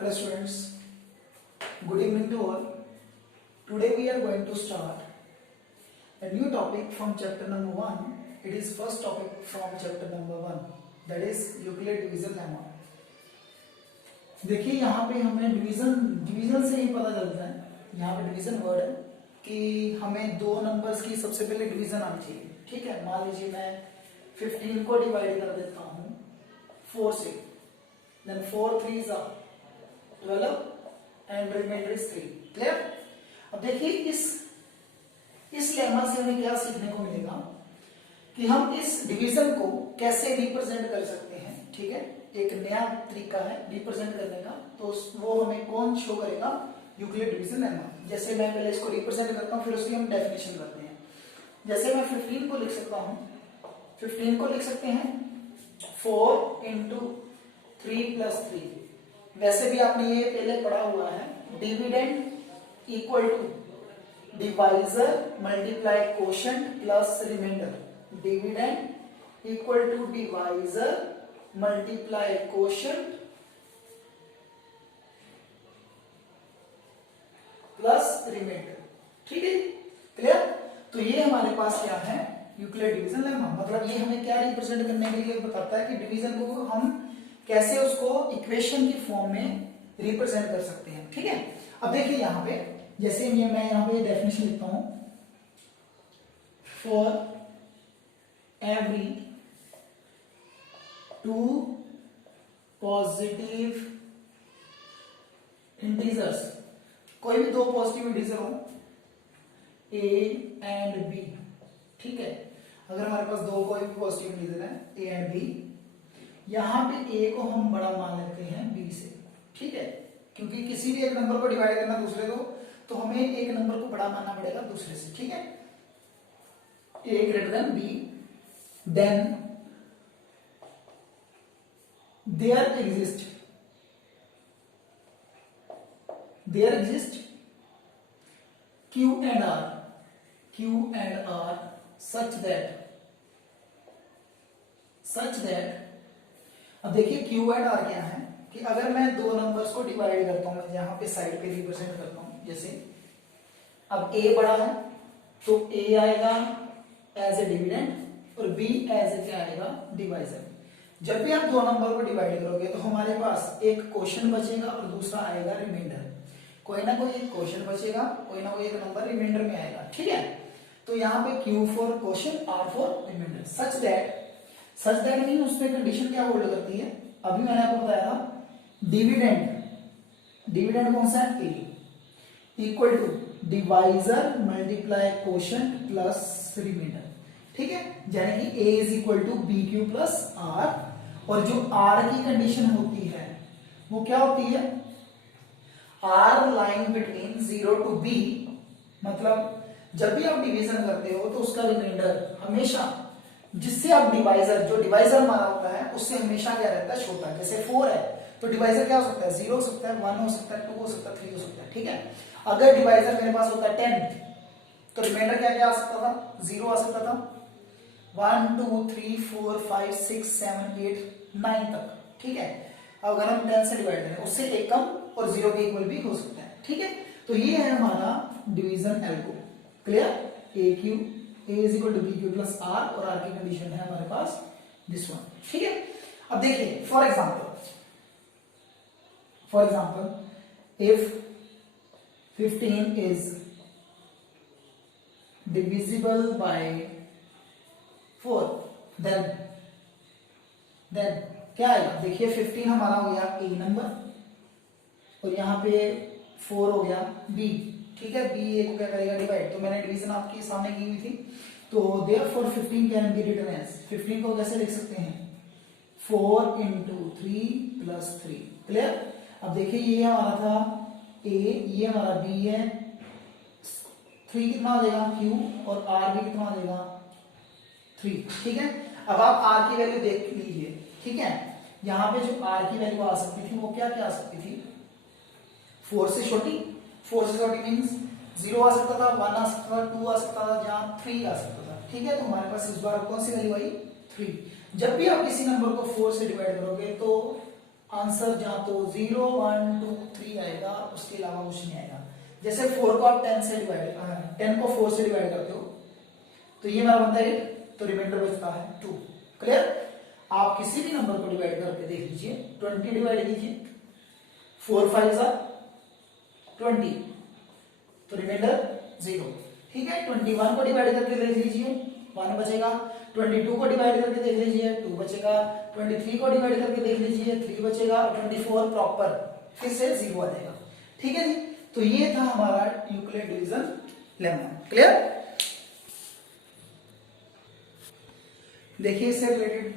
Hello students, good evening to all. Today we are going to start a new topic from chapter number 1. It is first topic from chapter number 1, that is Euclid division lemma. देखिए यहाँ पे हमें division से ही पता चलता है, यहाँ पे डिवीजन वर्ड है कि हमें दो नंबर्स की सबसे पहले डिवीजन आनी चाहिए. ठीक है, मान लीजिए मैं 15 को डिवाइड कर देता हूँ 4 से, then 4 3s are 12 and remainder is 3. Clear? अब देखिए इस लेमा से हमें क्या सीखने को मिलेगा कि हम इस डिवीजन को कैसे रिप्रेजेंट कर सकते हैं. ठीक है, एक नया तरीका है रिप्रेजेंट करने का, तो वो हमें कौन शो करेगा? Euclid division lemma. जैसे मैं पहले इसको रिप्रेजेंट करता हूँ, फिर उसकी हम डेफिनेशन करते हैं. जैसे मैं 15 को लिख सकता हूँ, 15 को लिख सकते हैं 4 into 3 plus 3. वैसे भी आपने ये पहले पढ़ा हुआ है, dividend equal to divisor multiply quotient plus remainder. Dividend equal to divisor multiply quotient plus remainder. ठीक है, क्लियर? तो ये हमारे पास क्या है? Euclid division lemma. मतलब ये हमें क्या रिप्रेजेंट करने के लिए बताता है कि डिवीजन को हम कैसे उसको इक्वेशन की फॉर्म में रिप्रेजेंट कर सकते हैं. ठीक है, अब देखिए यहाँ पे जैसे मैं यहाँ पे डेफिनेशन लिखता हूं, फॉर एवरी 2 पॉजिटिव इंटीजर्स, कोई भी 2 पॉजिटिव इंटीजर हो a एंड b. ठीक है, अगर हमारे पास दो कोई भी पॉजिटिव इंटीजर है a एंड b, यहां पे a को हम बड़ा मान लेते हैं b से. ठीक है, क्योंकि किसी भी एक नंबर को डिवाइड करना दूसरे को, तो हमें एक नंबर को बड़ा मानना पड़ेगा दूसरे से. ठीक है, a greater than b, then there exist q and r such that अब देखिए q एंड r क्या है कि अगर मैं दो नंबर्स को डिवाइड करता हूं, मैं यहाँ पे साइड पे रिप्रेजेंट करता हूं. जैसे अब a बड़ा है तो a आएगा एज ए डिविडेंड और b एज ए क्या आएगा? डिवाइजर. जब भी आप दो नंबर को डिवाइड करोगे तो हमारे पास एक क्वोशिएंट बचेगा और दूसरा आएगा रिमाइंडर. कोई ना कोई एक क्वोशिएंट बचेगा, कोई ना कोई एक नंबर रिमाइंडर में आएगा. ठीक है, तो यहाँ पे q for quotient, r for remainder. Such that mean उसमें कंडीशन क्या होल्ड करती है? अभी मैंने आपको बताया था, डिविडेंड कौन सा है? a equal to divisor multiply quotient plus remainder. ठीक है, यानी कि a is equal to b q plus r. और जो r की कंडीशन होती है वो क्या होती है? r line between 0 to b. मतलब जब भी आप डिवीजन करते हो तो उसका रिमाइंडर हमेशा जिससे आप डिवाइजर, जो डिवाइजर हमारा होता है उससे हमेशा क्या रहता है? छोटा. जैसे 4 है तो डिवाइजर क्या हो सकता है? 0 हो सकता है, 1 हो सकता है, 2 हो सकता है, 3 हो सकता है. ठीक है, अगर डिवाइजर मेरे पास होता है 10 तो रिमाइंडर क्या क्या आ सकता था? 0 आ सकता था. 1 2 3 4 5 6 7 8 9 तक. ठीक है, अगर हम 10 से डिवाइड करें उससे एक कम और 0 के इक्वल भी हो सकता है. ठीक है, तो ये है हमारा division algo. Clear? a is equal to b q plus r और r की कंडीशन है हमारे पास दिस वन. ठीक है, अब देखिए for example if 15 is divisible by 4, then क्या आएगा? देखिए 15 हमारा हो गया a नंबर और यहाँ पे 4 हो गया b. ठीक है, b a को क्या करेगा? डिवाइड. तो मैंने डिवीजन आपके सामने की हुई थी, तो therefore 15 can be written as, 15 को कैसे लिख सकते हैं? 4 into 3 plus 3. क्लियर? अब देखिए ये हमारा था a, ये हमारा b है, 3 कितना आ जाएगा? q और r भी कितना आ जाएगा? 3. ठीक है, अब आप r की वैल्यू देख लीजिए. ठीक है, यहाँ पे जो r की वैल्यू आ सकती थी वो क्या क्या आ सकती थी? 4 से छोटी मीन्स 0 आ सकता था, 1 आ सकता था, 2 आ सकता था, जहां 3 आ सकता था. ठीक है, तो हमारे पास इस बार कौन सी वैल्यू आई? 3. जब भी आप किसी नंबर को 4 से डिवाइड करोगे तो आंसर जहां तो 0 1 2 3 आएगा, उसके अलावा कुछ नहीं आएगा। जैसे 4 को आप 10 से डिवाइड 10 को 4 से डिवाइड करते हो तो ये हमारा बनता है 8, तो रिमाइंडर बचता है 2। क्लियर? आप किसी भी नंबर को डिवाइड करके देख लीजिए, 20 डिवाइड कीजिए, 4 5 जा 20, तो रिमाइंडर 0। ठीक है, 21 को डिवाइड करके देख लीजिए, 1 बचेगा। 22 को डिवाइड करके देख लीजिए, 2 बचेगा। 23 को डिवाइड करके देख लीजिए, 3 बचेगा। 24 प्रॉपर फिर से 0 आ जाएगा। ठीक है जी, तो ये था हमारा यूक्लिड डिवीजन लेम्मा। क्लियर? देखिए इससे रिलेटेड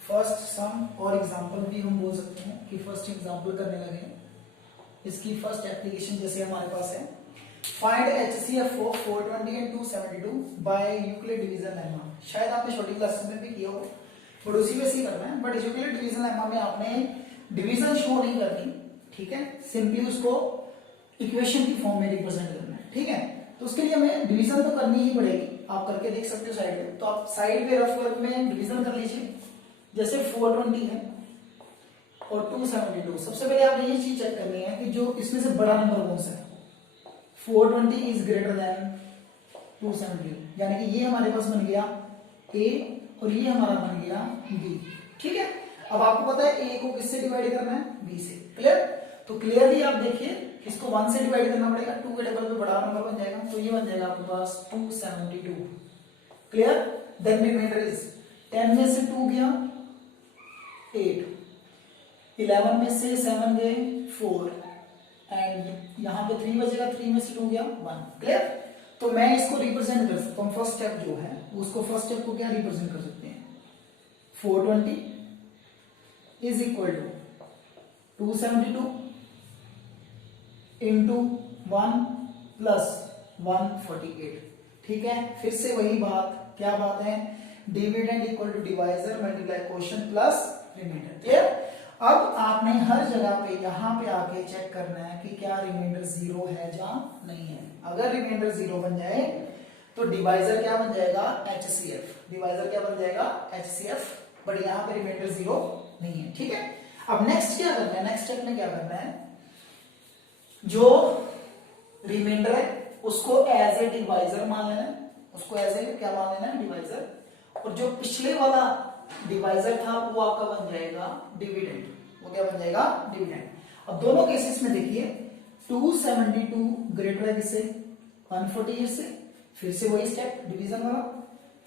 फर्स्ट सम और एग्जांपल भी हम बोल सकते हैं कि फर्स्ट एग्जांपल करने लगे हैं। इसकी फर्स्ट एप्लीकेशन जैसे हमारे पास है, find HCF of 420 and 272 by Euclid division lemma. शायद आपने छोटी क्लासेस में भी किया हो, बट उसी में से करना है। बट यूक्लिड डिवीजन लेम्मा में आपने डिवीजन शो नहीं करनी, ठीक है, सिंपली उसको इक्वेशन की फॉर्म में रिप्रेजेंट करना है। ठीक है, तो उसके लिए हमें डिवीजन तो करनी ही पड़ेगी, आप करके देख सकते हो साइड में। तो आप साइड पे रफ वर्क में डिवीजन कर लीजिए। जैसे 420 है और 272, सबसे पहले आपने ये चीज चेक करनी है कि जो इसमें से बड़ा नंबर कौन सा है। 420 इज ग्रेटर देन 272, यानी कि ये हमारे पास बन गया A और ये हमारा बन गया B। ठीक है, अब आपको पता है A को किससे डिवाइड करना है, B से। क्लियर? तो क्लियरली आप देखिए, इसको 1 से डिवाइड करना पड़ेगा, 2 के टेबल पे बड़ा नंबर बन जाएगा, तो ये बन जाएगा आपके पास 272। क्लियर? देन रिमाइंडर इज 10 में से 2 गया 8, 11 में से 7 गए 4, एंड यहां पे 3 बचेगा, 3 में से 2 गया 1। क्लियर? तो मैं इसको रिप्रेजेंट कर सकता हूं, फर्स्ट स्टेप जो है उसको, फर्स्ट स्टेप को क्या रिप्रेजेंट कर सकते हैं, 420 is equal to 272 into 1 plus 148। ठीक है, फिर से वही बात, क्या बात है, dividend equal to divisor multiply quotient plus remainder. Clear? अब आपने हर जगह पे यहां पे आके चेक करना है कि क्या रिमाइंडर 0 है या नहीं है। अगर रिमाइंडर 0 बन जाए तो डिवाइजर क्या बन जाएगा, HCF। डिवाइजर क्या बन जाएगा, HCF, बट यहां पे रिमाइंडर 0 नहीं है। ठीक है, अब नेक्स्ट क्या करना है, नेक्स्ट स्टेप में क्या करना है, जो रिमाइंडर है उसको एज ए डिवाइजर मान लेना है, उसको एज ए क्या मान लेना है, डिवाइजर। और जो पिछले वाला डिवाइजर था वो आपका बन जाएगा डिविडेंड। वो क्या बन जाएगा, डिविडेंड। अब दोनों केसेस में देखिए 272 ग्रेटर है किससे, 148 से, फिर से वही स्टेप डिवीजन वाला।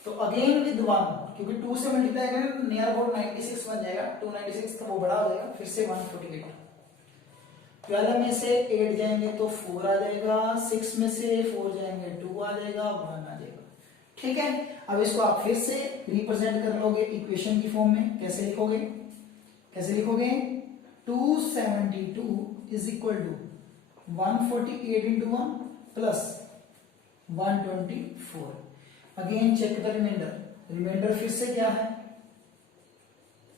तो अगेन विद 1, क्योंकि 2 से मल्टीप्लाई करें नियर अबाउट 96 बन जाएगा, 296 तो वो बड़ा हो जाएगा, फिर से 148। 12 में से 8 जाएंगे तो 4 आ जाएगा, 6 में से 4 जाएंगे 2 आ जाएगा, 1 आ जाएगा। ठीक है, अब इसको आप फिर से रिप्रेजेंट कर लोगे इक्वेशन की फॉर्म में। कैसे लिखोगे, कैसे लिखोगे, 272 is equal to 148 into 1 plus 124। Again check the remainder, remainder फिर से क्या है,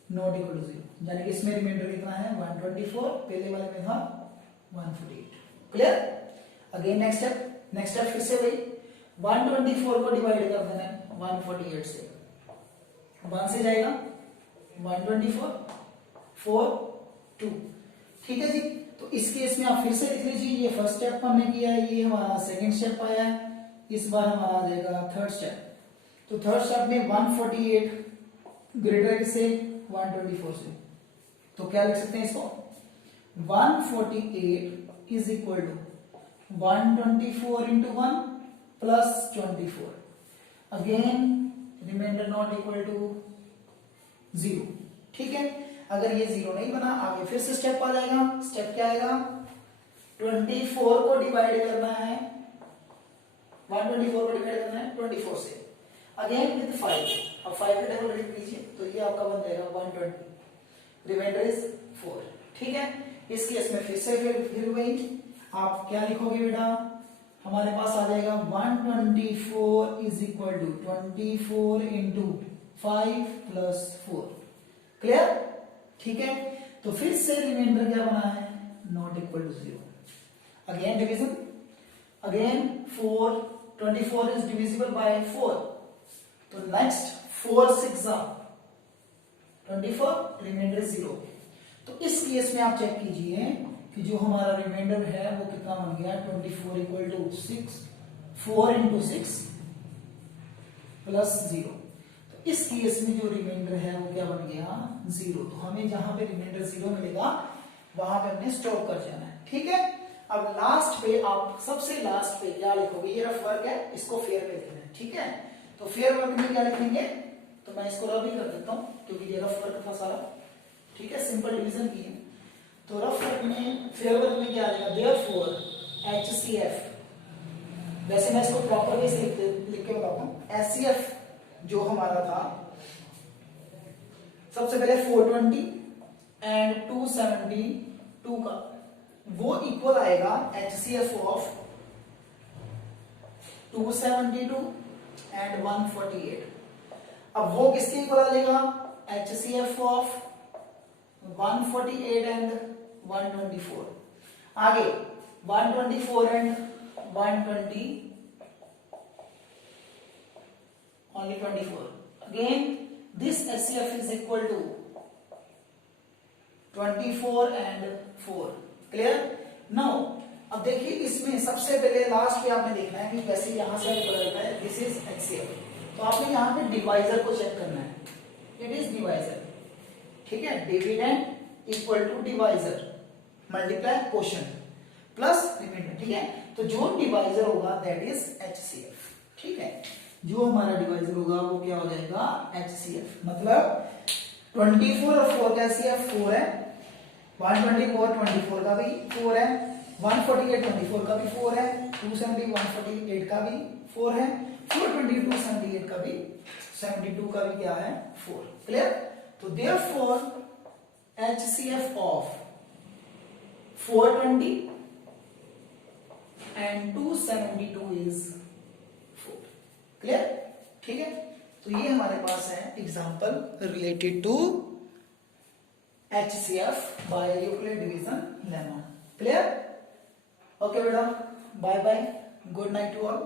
नॉट इक्वल टू 0, यानी कि इसमें रिमाइंडर कितना है 124, पहले वाले में था 148। Clear? Again next step, next step फिर से वही 124 को डिवाइड कर देना है 148 से, 1 से जाएगा 124 4 2। ठीक है जी, तो इस केस में आप फिर से लिख लीजिए, ये फर्स्ट स्टेप हमने किया है, ये हमारा सेकंड स्टेप आया है, इस बार हमारा आ जाएगा थर्ड स्टेप। तो थर्ड स्टेप में 148 ग्रेटर से 124 से, तो क्या लिख सकते हैं इसको, 148 is equal to 124 into 1 plus 24। Again remainder not equal to 0। ठीक है, अगर ये 0 नहीं बना, आगे फिर से स्टेप आ जाएगा। स्टेप क्या आएगा, 24 को डिवाइड करना है, 124 को डिवाइड करना है 24 से, अगेन विद 5। अब 5 के टेबल लिख लीजिए, तो ये आपका बन जाएगा 120, रिमाइंडर इज 4। ठीक है, इस केस में फिर से फिर वही आप क्या लिखोगे बेटा, हमारे पास आ जाएगा 124 is equal to 24 into 5 plus 4। Clear? ठीक है, तो फिर से रिमाइंडर क्या बना है, not equal to 0। Again division, again 24 is divisible by 4, तो नेक्स्ट 4 6 24, रिमाइंडर 0। तो इस केस में आप चेक कीजिए कि जो हमारा रिमाइंडर है वो कितना बन गया, 24 इक्वल टू 6, 4 इंटू 6 प्लस 0। तो इस केस में जो रिमाइंडर है वो क्या बन गया, 0। तो हमें जहां पे रिमाइंडर 0 मिलेगा वहां पे हमने स्टॉप कर जाना है, ठीक है। अब लास्ट पे आप सबसे लास्ट पे क्या लिखोगे, ये रफ वर्क है, इसको फेयर पे लिखना है, ठीक है। तो फेयर वर्क में क्या लिखेंगे, तो मैं इसको रफ ही कर देता हूं क्योंकि ये रफ वर्क था सारा, ठीक है, सिंपल डिवीजन की है। तो रफ वर्क में, फेयर वर्क में क्या आएगा, देयरफॉर HCF, वैसे मैं इसको प्रॉपर वे से लिख के बताता हूं। HCF जो हमारा था, सबसे पहले 420 एंड 272 का वो इक्वल आएगा HCF ऑफ 272 एंड 148। अब वो किसके इक्वल आ जाएगा, HCF ऑफ 148 एंड 124। आगे 124 and 120 only 24. Again this HCF is equal to 24 and 4. Clear? Now अब देखिए इसमें सबसे पहले लास्ट पे आपने देखना है कि वैसे यहां से बदलता है, दिस इज HCF। तो आपने यहां पे डिवाइजर को चेक करना है, इट इज डिवाइजर, ठीक है। Dividend equal to divisor multiply quotient plus remainder, ठीक है। तो जो डिवाइजर होगा दैट इज HCF, ठीक है। जो हमारा डिवाइजर होगा वो क्या हो जाएगा, HCF। मतलब 24 और 4 का HCF 4 है, 124 24 का भी 4 है, 148 24 का भी 4 है, 270 148 का भी 4 है, 420 278 का भी 72 का भी क्या है, 4। क्लियर? तो therefore HCF of 420 and 272 is 4। Clear? ठीक है। तो ये हमारे पास है example related to HCF by Euclid division lemma. Clear? Okay बेटा, bye bye, good night to all.